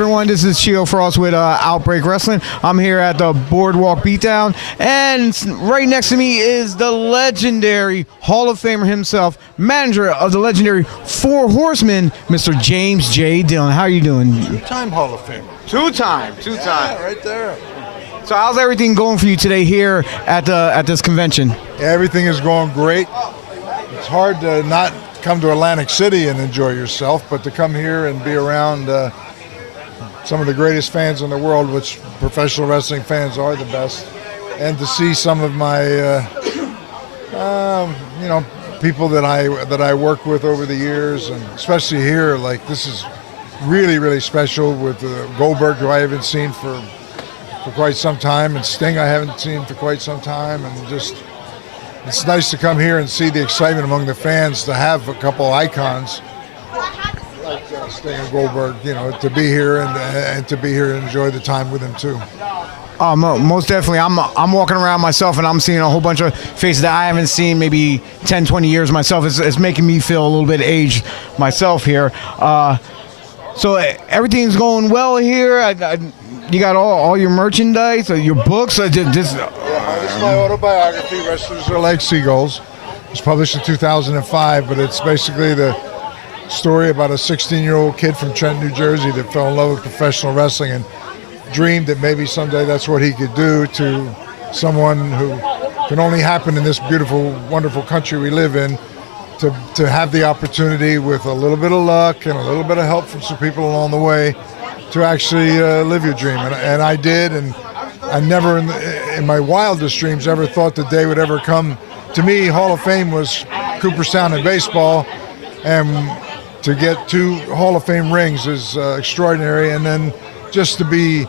everyone, this is Chio Frost with OutBreak Wrestling. I'm here at the Boardwalk Beatdown, and right next to me is the legendary Hall of Famer himself, manager of the legendary Four Horsemen, Mr. James J. Dillon. How are you doing? Two-time Hall of Famer. Two-time. Yeah, right there. So how's everything going for you today here at this convention? Everything is going great. It's hard to not come to Atlantic City and enjoy yourself, but to come here and be around some of the greatest fans in the world, which professional wrestling fans are the best, and to see some of my, people that I worked with over the years, and especially here, like this is really, really special with Goldberg, who I haven't seen for quite some time, and Sting I haven't seen for quite some time, and just it's nice to come here and see the excitement among the fans, to have a couple icons like Sting and Goldberg, to be here and to be here and enjoy the time with them too. Most definitely. I'm walking around myself and I'm seeing a whole bunch of faces that I haven't seen maybe 10, 20 years myself. It's making me feel a little bit aged myself here. So everything's going well here. You got all your merchandise, your books. This is my autobiography, Wrestlers Are Like Seagulls. It was published in 2005, but it's basically the story about a 16-year-old kid from Trenton, New Jersey that fell in love with professional wrestling and dreamed that maybe someday that's what he could do to someone who can only happen in this beautiful, wonderful country we live in, to have the opportunity with a little bit of luck and a little bit of help from some people along the way to actually live your dream. And I did, and I never in my wildest dreams ever thought the day would ever come. To me, Hall of Fame was Cooperstown in baseball, and to get 2 Hall of Fame rings is extraordinary. And then just to be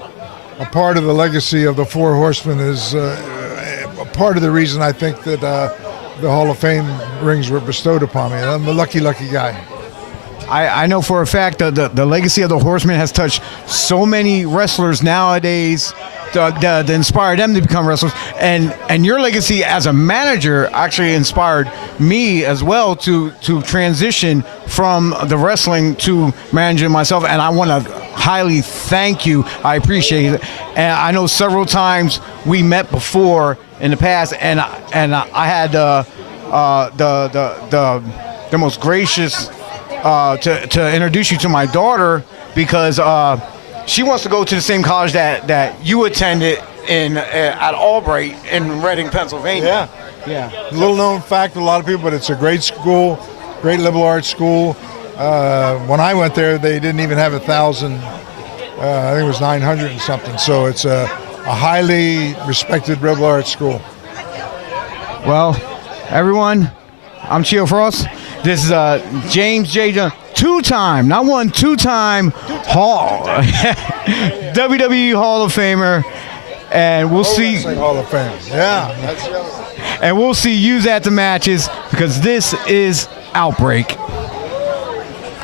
a part of the legacy of the Four Horsemen is a part of the reason I think that the Hall of Fame rings were bestowed upon me. I'm a lucky, lucky guy. I know for a fact that the legacy of the Horsemen has touched so many wrestlers nowadays that inspired them to become wrestlers, and your legacy as a manager actually inspired me as well to transition from the wrestling to managing myself, and I want to highly thank you. I appreciate it, and I know several times we met before in the past, and I had the most gracious to introduce you to my daughter, because she wants to go to the same college that you attended at OutBreak in Reading, Pennsylvania. Yeah. Little known fact to a lot of people, but it's a great school, great liberal arts school. When I went there, they didn't even have 1,000. I think it was 900 and something. So it's a highly respected liberal arts school. Well, everyone, I'm Chio Frost. This is James J. Dillon, two-time WWE Hall of Famer, and we'll see. Hall of Fame. Yeah, that's the other one. And we'll see you at the matches, because this is OutBreak.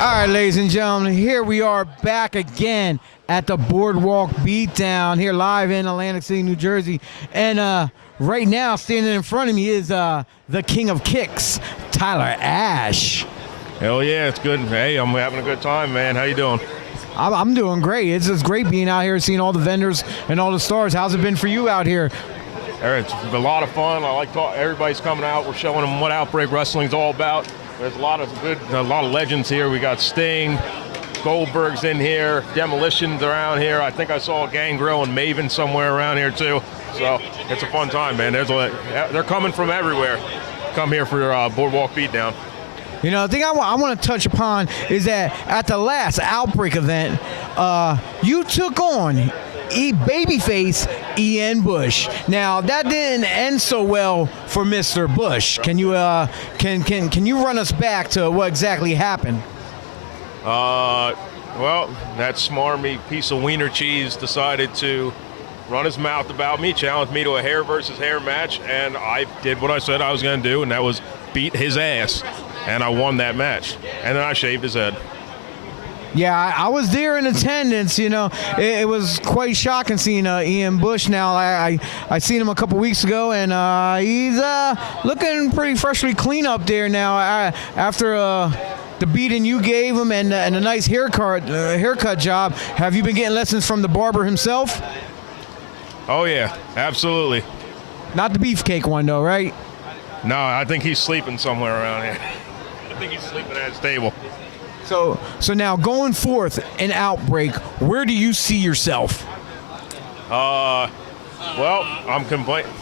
All right, ladies and gentlemen, here we are back again at the Boardwalk Beatdown here live in Atlantic City, New Jersey, and right now, standing in front of me is the King of Kicks, Tyler Ash. Hell yeah, it's good. Hey, I'm having a good time, man. How you doing? I'm doing great. It's just great being out here, seeing all the vendors and all the stars. How's it been for you out here? It's a lot of fun. I like everybody's coming out. We're showing them what OutBreak Wrestling's all about. There's a lot of legends here. We got Sting, Goldberg's in here, Demolition's around here. I think I saw Gangrel and Maven somewhere around here too. So it's a fun time, man. They're coming from everywhere. Come here for Boardwalk Beatdown. The thing I want to touch upon is that at the last OutBreak event, you took on babyface Ian Bush. Now that didn't end so well for Mr. Bush. Can you can you run us back to what exactly happened? Well, that smarmy piece of wiener cheese decided to run his mouth about me, challenged me to a hair versus hair match, and I did what I said I was going to do, and that was beat his ass, and I won that match, and then I shaved his head. Yeah, I was there in attendance. It was quite shocking seeing Ian Bush. Now I seen him a couple weeks ago, and he's looking pretty freshly clean up there now after the beating you gave him and a nice haircut job, have you been getting lessons from the barber himself? Oh yeah, absolutely. Not the beefcake one though, right? No, I think he's sleeping somewhere around here. I think he's sleeping at his table. So now going forth in Outbreak, where do you see yourself? Well, I'm complaining.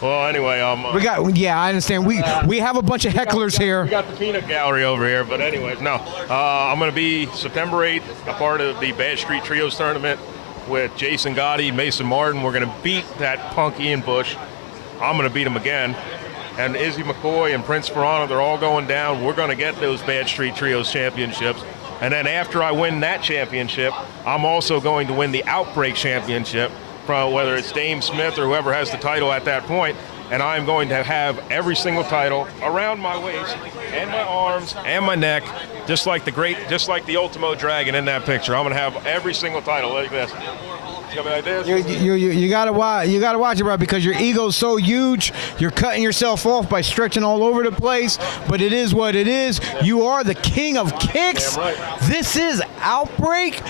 Well, anyway, I understand. We have a bunch of hecklers here. We got the peanut gallery over here, but anyways, no. I'm going to be September 8th, a part of the BadStreet Trios tournament with Jason Gotti, Mason Martin. We're going to beat that punk Ian Bush. I'm going to beat him again. And Izzy McCoy and Prince Ferrano, they're all going down. We're going to get those BadStreet Trios championships. And then after I win that championship, I'm also going to win the Outbreak championship, from whether it's Dame Smith or whoever has the title at that point. And I'm going to have every single title around my waist and my arms and my neck, just like the Ultimo Dragon in that picture. I'm going to have every single title like this. It's gonna be like this. You gotta watch it, bro, because your ego's so huge. You're cutting yourself off by stretching all over the place. But it is what it is. You are the king of kicks. Damn right. This is Outbreak.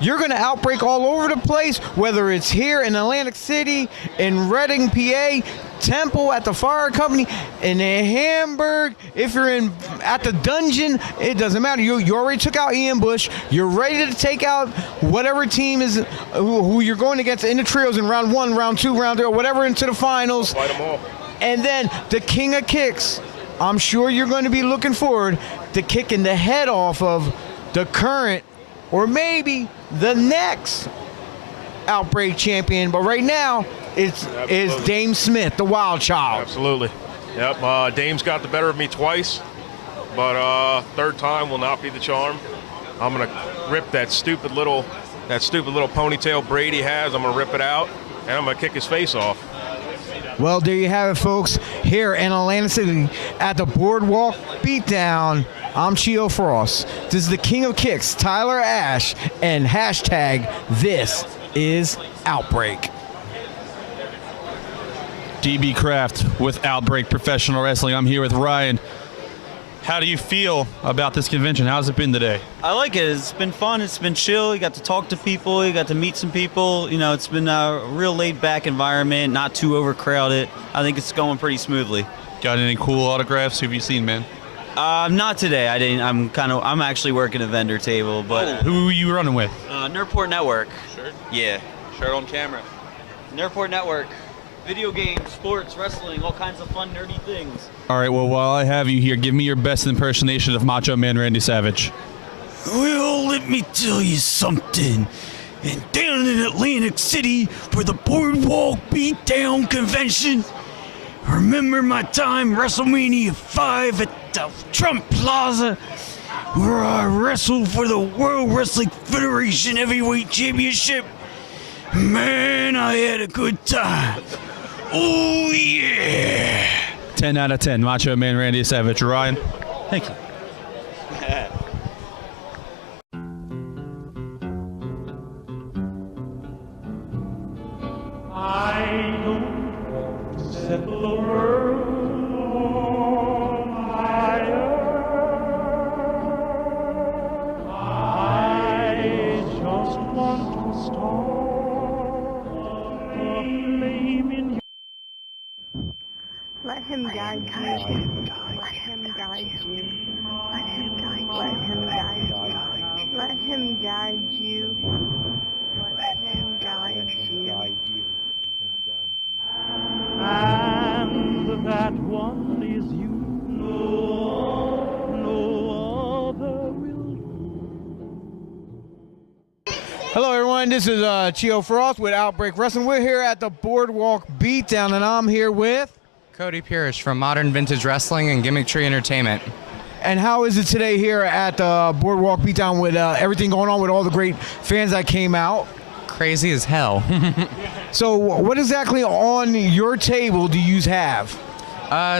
You're going to outbreak all over the place, whether it's here in Atlantic City, in Reading, PA, Temple, at the fire company, in Hamburg. If you're at the dungeon, it doesn't matter. You already took out Ian Bush. You're ready to take out whatever team is who you're going against in the trios in round 1, round 2, round 3, or whatever into the finals. Fight them all. And then the king of kicks. I'm sure you're going to be looking forward to kicking the head off of the current or maybe the next Outbreak champion. But right now, it's Dame Smith, the wild child. Absolutely. Yep. Dame's got the better of me twice, but third time will not be the charm. I'm gonna rip that stupid little ponytail braid he has. I'm gonna rip it out, and I'm gonna kick his face off. Well, there you have it, folks. Here in Atlantic City at the Boardwalk Beatdown, I'm Chio Frost. This is the King of Kicks, Tyler Ash, and hashtag this is Outbreak. DB Craft with Outbreak Professional Wrestling. I'm here with Ryan. How do you feel about this convention? How's it been today? I like it. It's been fun. It's been chill. You got to talk to people. You got to meet some people. You know, it's been a real laid-back environment, not too overcrowded. I think it's going pretty smoothly. Got any cool autographs? Who have you seen, man? Not today. I didn't. I'm actually working a vendor table, but Who are you running with? Nerdport Network. Sure. Yeah. Shirt on camera. Nerdport Network. Video games, sports, wrestling, all kinds of fun, nerdy things. All right, well, while I have you here, give me your best impersonation of Macho Man Randy Savage. Well, let me tell you something. And down in Atlantic City for the Boardwalk Beatdown convention, remember my time WrestleMania 5 at the Trump Plaza, where I wrestled for the World Wrestling Federation Heavyweight Championship? Man, I had a good time. Oh, yeah. 10 out of 10, Macho Man Randy Savage. Ryan? Thank you. I don't want to settle the world on fire. I just want to start a flame in. Let him guide you. Let him guide you. Let him guide you. Let him guide you. Let him guide you. Let him guide you. And that one is you. No other will. Hello, everyone. This is Chio Frost with Outbreak Wrestling. We're here at the Boardwalk Beatdown, and I'm here with... Cody Pierce from Modern Vintage Wrestling and Gimmickry Entertainment. And how is it today here at the Boardwalk Beatdown with everything going on with all the great fans that came out? Crazy as hell. So what exactly on your table do you have?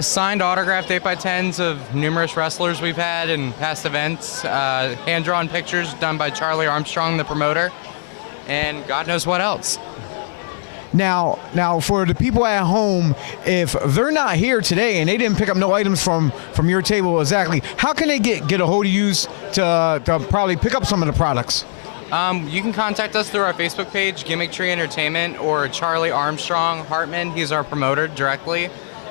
Signed autographed 8x10s of numerous wrestlers we've had in past events. Hand-drawn pictures done by Charlie Armstrong, the promoter. And God knows what else. Now, for the people at home, if they're not here today and they didn't pick up no items from your table exactly, how can they get a hold of you to probably pick up some of the products? You can contact us through our Facebook page, Gimmick Tree Entertainment, or Charlie Armstrong Hartman. He's our promoter directly.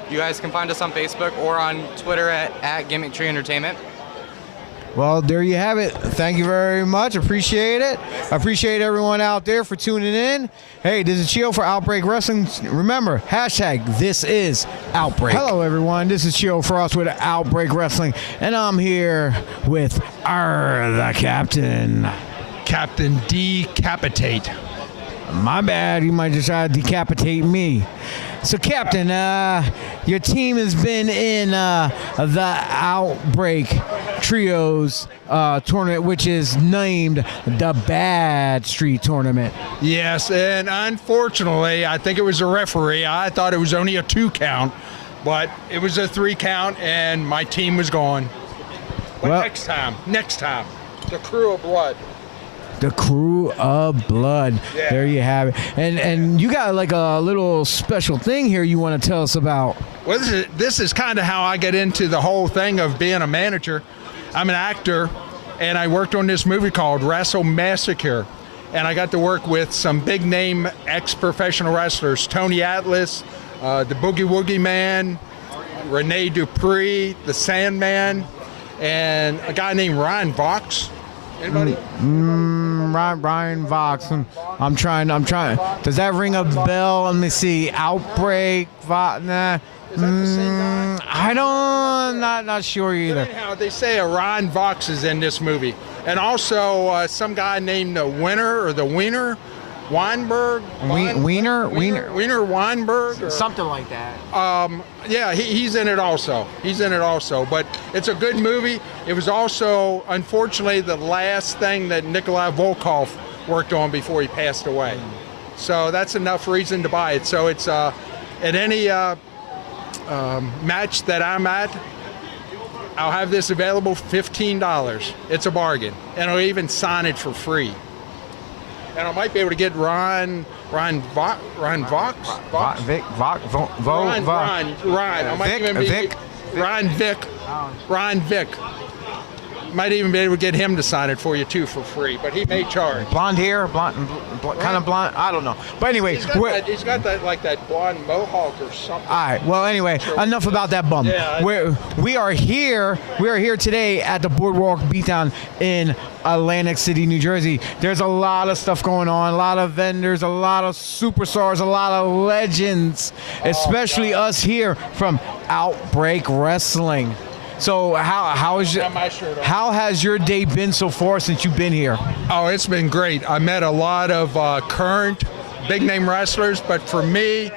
You guys can find us on Facebook or on Twitter at Gimmick Tree Entertainment. Well, there you have it. Thank you very much. Appreciate it. Appreciate everyone out there for tuning in. Hey, this is Chio for OutBreak Wrestling. Remember, hashtag this is OutBreak. Hello, everyone. This is Chio Frost with OutBreak Wrestling, and I'm here with the captain. Captain Decapitate. My bad. You might just try to decapitate me. So, Captain, your team has been in the OutBreak Trios tournament, which is named the BadStreet tournament. Yes, and unfortunately, I think it was a referee. I thought it was only a 2 count, but it was a 3 count, and my team was gone. But well, next time, the Crew of Blood. The Crew of Blood. Yeah. There you have it. And you got like a little special thing here you want to tell us about. Well, this is kind of how I get into the whole thing of being a manager. I'm an actor, and I worked on this movie called Wrestle Massacre. And I got to work with some big-name ex-professional wrestlers, Tony Atlas, the Boogie Woogie Man, Rene Dupree, the Sandman, and a guy named Ryan Vox. Anybody? Ryan Vox. I'm trying. Does that ring a bell? Let me see. OutBreak. Nah. Is that the same guy? I don't. Not sure either. Anyhow, they say Ryan Vox is in this movie, and also some guy named the Wiener Weinberg. Wiener Weinberg. Something like that. Yeah, he's in it also. But it's a good movie. It was also, unfortunately, the last thing that Nikolai Volkov worked on before he passed away. So that's enough reason to buy it. So it's at any match that I'm at, I'll have this available $15. It's a bargain. And I'll even sign it for free. And I might be able to get Ryan Vox. Ryan. Vic. Might even be able to get him to sign it for you too for free, but he may charge. Blonde hair, kind of blonde. I don't know. But anyway, he's got that blonde mohawk or something. All right. Well, anyway, enough about that bum. Yeah, we are here today at the Boardwalk Beatdown in Atlantic City, New Jersey. There's a lot of stuff going on, a lot of vendors, a lot of superstars, a lot of legends, especially us here from OutBreak Wrestling. So how has your day been so far since you've been here? Oh, it's been great. I met a lot of current big-name wrestlers, but for me,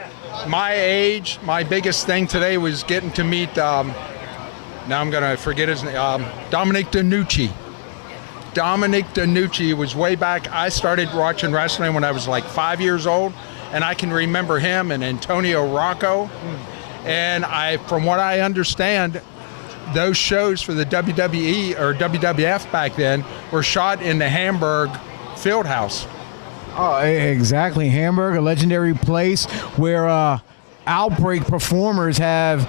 my age, my biggest thing today was getting to meet, now I'm going to forget his name, Dominic DeNucci. Dominic DeNucci was way back. I started watching wrestling when I was like 5 years old, and I can remember him and Antonio Rocco. And from what I understand, those shows for the WWE or WWF back then were shot in the Hamburg Fieldhouse. Oh, exactly. Hamburg, a legendary place where OutBreak performers have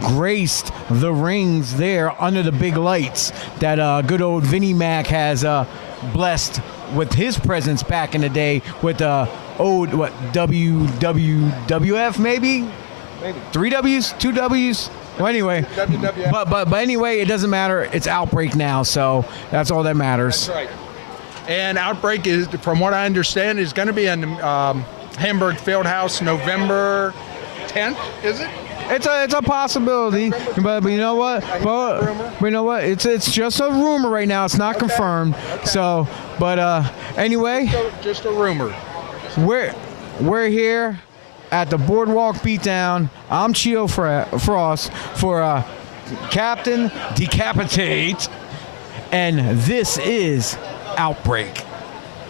graced the rings there under the big lights that good old Vinnie Mac has blessed with his presence back in the day with WWF maybe 3 W's, 2 W's. Well, anyway, but anyway, it doesn't matter. It's OutBreak now, so that's all that matters. That's right. And OutBreak is, from what I understand, is going to be in Hamburg Fieldhouse November 10th. Is it? It's a possibility, but you know what? It's just a rumor right now. It's not confirmed. Okay. So, but anyway, just a rumor. We're here at the Boardwalk Beatdown. I'm Chio Frost for Captain Decapitate, and this is OutBreak.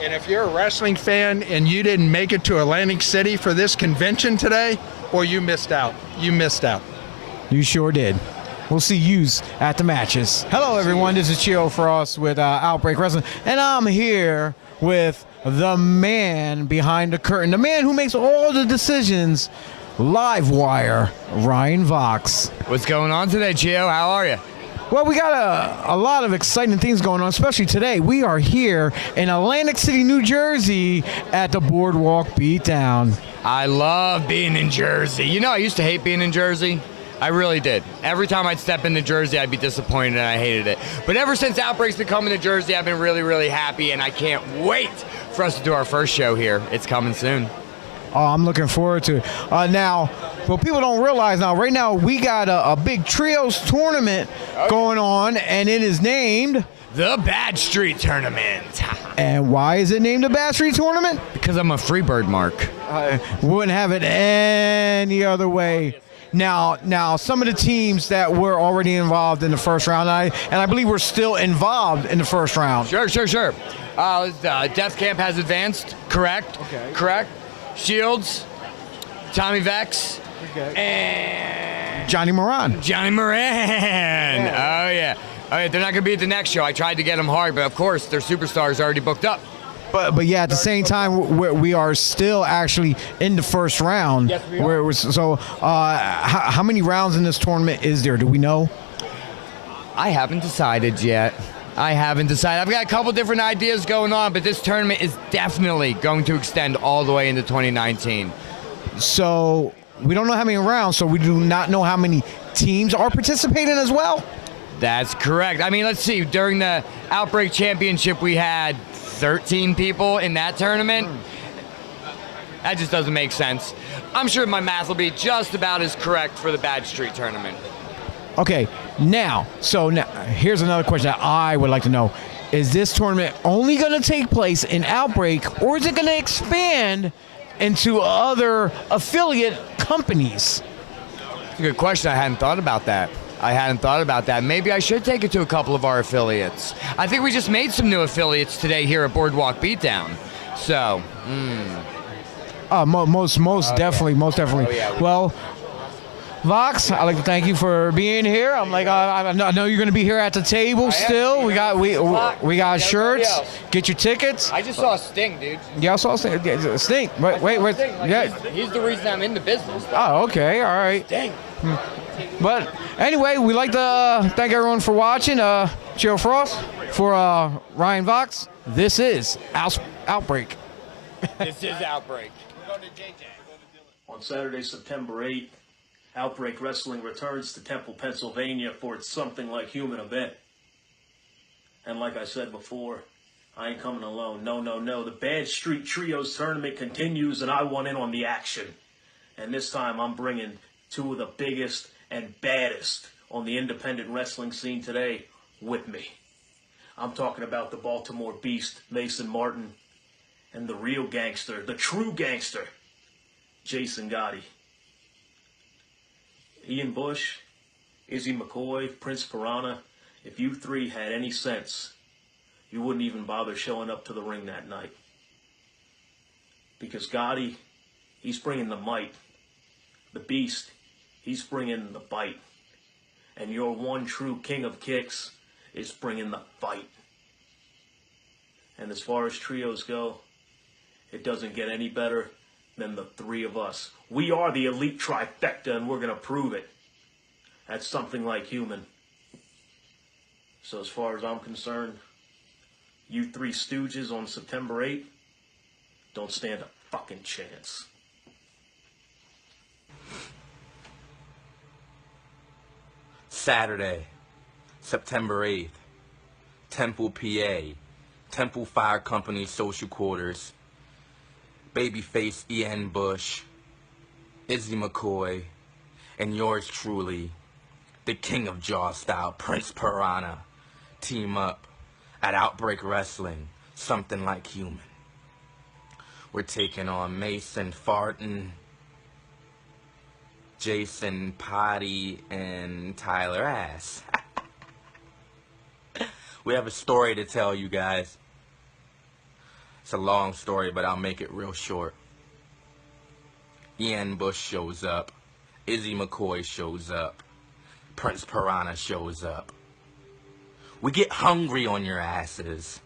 And if you're a wrestling fan and you didn't make it to Atlantic City for this convention today, boy, you missed out. You sure did. we'll see yous at the matches. Hello, everyone. This is Chio Frost with OutBreak Wrestling, and I'm here with the man behind the curtain, the man who makes all the decisions, Live Wire, Ryan Vox. What's going on today, Chio? How are you? Well, we got a lot of exciting things going on, especially today. We are here in Atlantic City, New Jersey at the Boardwalk Beatdown. I love being in Jersey. You know, I used to hate being in Jersey. I really did. Every time I'd step into Jersey, I'd be disappointed and I hated it. But ever since OutBreak's been coming to Jersey, I've been really, really happy, and I can't wait for us to do our first show here. It's coming soon. Oh, I'm looking forward to it. Now, what people don't realize now, right now, we got a big trios tournament going on, and it is named the BadStreet Tournament. And why is it named the BadStreet Tournament? Because I'm a Freebird mark. Wouldn't have it any other way. Now, some of the teams that were already involved in the first round, and I believe we're still involved in the first round. Sure. Death Camp has advanced, correct? Okay. Correct. Shields, Tommy Vex, and Johnny Moran. Yeah. Oh, yeah. They're not going to be at the next show. I tried to get them hard, but of course, their superstars already booked up. But yeah, at the same time, we are still actually in the first round. Yes, we are. So, how many rounds in this tournament is there? Do we know? I haven't decided yet. I've got a couple different ideas going on, but this tournament is definitely going to extend all the way into 2019. So we don't know how many rounds, so we do not know how many teams are participating as well? That's correct. I mean, let's see. During the OutBreak Championship, we had 13 people in that tournament. That just doesn't make sense. I'm sure my math will be just about as correct for the BadStreet Tournament. Okay, now here's another question that I would like to know. Is this tournament only going to take place in OutBreak, or is it going to expand into other affiliate companies? That's a good question. I hadn't thought about that. Maybe I should take it to a couple of our affiliates. I think we just made some new affiliates today here at Boardwalk Beatdown. So, most definitely. Oh, yeah. Well, Vox, I'd like to thank you for being here. I know you're going to be here at the table still. We got shirts. Get your tickets. I just saw Sting, dude. Yeah, I saw Sting. Sting. Wait. Yeah. He's the reason I'm in the business. Oh, okay. All right. Sting. But anyway, we'd like to thank everyone for watching. Chio Frost for Ryan Vox. This is OutBreak. This is OutBreak. On Saturday, September 8th, OutBreak Wrestling returns to Temple, Pennsylvania for its Something Like Human event. And like I said before, I ain't coming alone. No. The BadStreet Trios tournament continues, and I want in on the action. And this time I'm bringing two of the biggest and baddest on the independent wrestling scene today with me. I'm talking about the Baltimore Beast, Mason Martin, and the real gangster, the true gangster, Jason Gotti. Ian Bush, Izzy McCoy, Prince Piranha, if you three had any sense, you wouldn't even bother showing up to the ring that night. Because Gotti, he's bringing the might. The Beast, he's bringing the bite. And your one true king of kicks is bringing the fight. And as far as trios go, it doesn't get any better than the three of us. We are the elite trifecta, and we're going to prove it. That's Something Like Human. So as far as I'm concerned, you three stooges on September 8th don't stand a fucking chance. Saturday, September 8th, Temple, PA, Temple Fire Company Social Quarters. Babyface Ian Bush, Izzy McCoy, and yours truly, the King of Jaw Style, Prince Piranha, team up at OutBreak Wrestling, Something Like Human. We're taking on Mason Fartin, Jason Potty, and Tyler Ass. We have a story to tell you guys. It's a long story, but I'll make it real short. Ian Bush shows up. Izzy McCoy shows up. Prince Piranha shows up. We get hungry on your asses,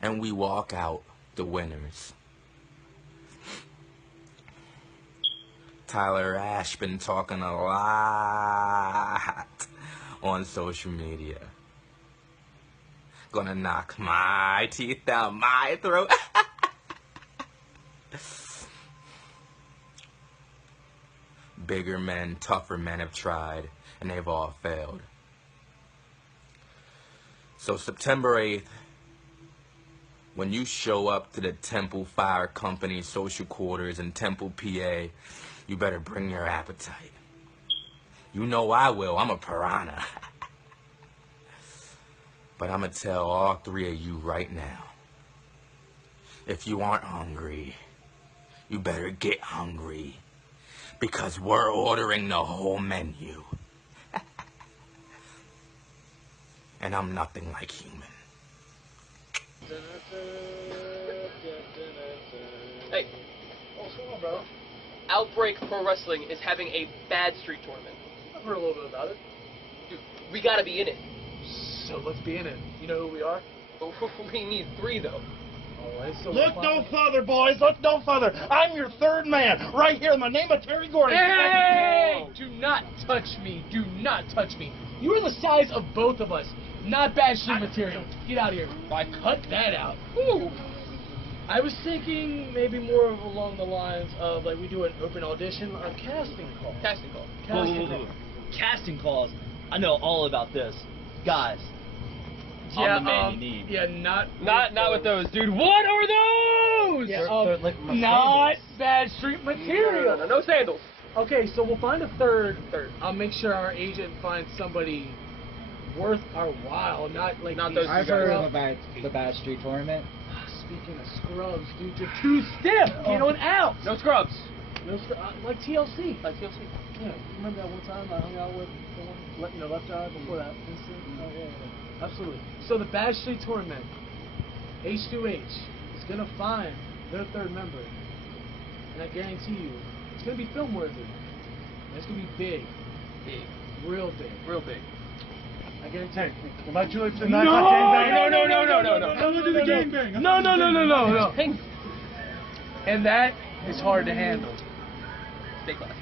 and we walk out the winners. Tyler Ash been talking a lot on social media. Gonna knock my teeth down my throat. Bigger men, tougher men have tried, and they've all failed. So September 8th, when you show up to the Temple Fire Company social quarters in Temple, PA, you better bring your appetite. You know I will. I'm a piranha. But I'm going to tell all three of you right now. If you aren't hungry, you better get hungry. Because we're ordering the whole menu. And I'm nothing like human. Hey. What's going on, bro? OutBreak Pro Wrestling is having a BadStreet tournament. I've heard a little bit about it. Dude, we gotta be in it. So let's be in it. You know who we are? We need 3, though. Alright, so Look no further, boys. Look no further. I'm your third man. Right here. My name is Terry Gordon. Hey! Do not touch me. Do not touch me. You are the size of both of us. Not BadStreet material. Get out of here. I cut that out. Ooh. I was thinking maybe more of along the lines of like we do an open audition, a casting call. Casting call. Casting calls. I know all about this. Guys, Yeah, I'm the man you need. Yeah, Not with those, dude. What are those? Yeah, They're like my not BadStreet material. No sandals. Okay, so we'll find a third. I'll make sure our agent finds somebody worth our while, not like Not these those I've heard scrubs. of the BadStreet tournament. Speaking of scrubs, dude, you're too stiff. Get on out. No scrubs. No, like TLC. Like TLC. Yeah, remember that one time I hung out with the one, left eye before that incident? Oh, yeah. Absolutely. So the BadStreet tournament, H2H, is going to find their third member. And I guarantee you, it's going to be film worthy. And it's going to be big. Big. Real big. Real big. I guarantee you. Am I too late for the No, night? no. I'm gonna do the gangbang. No. And that is hard to handle. Stay classy.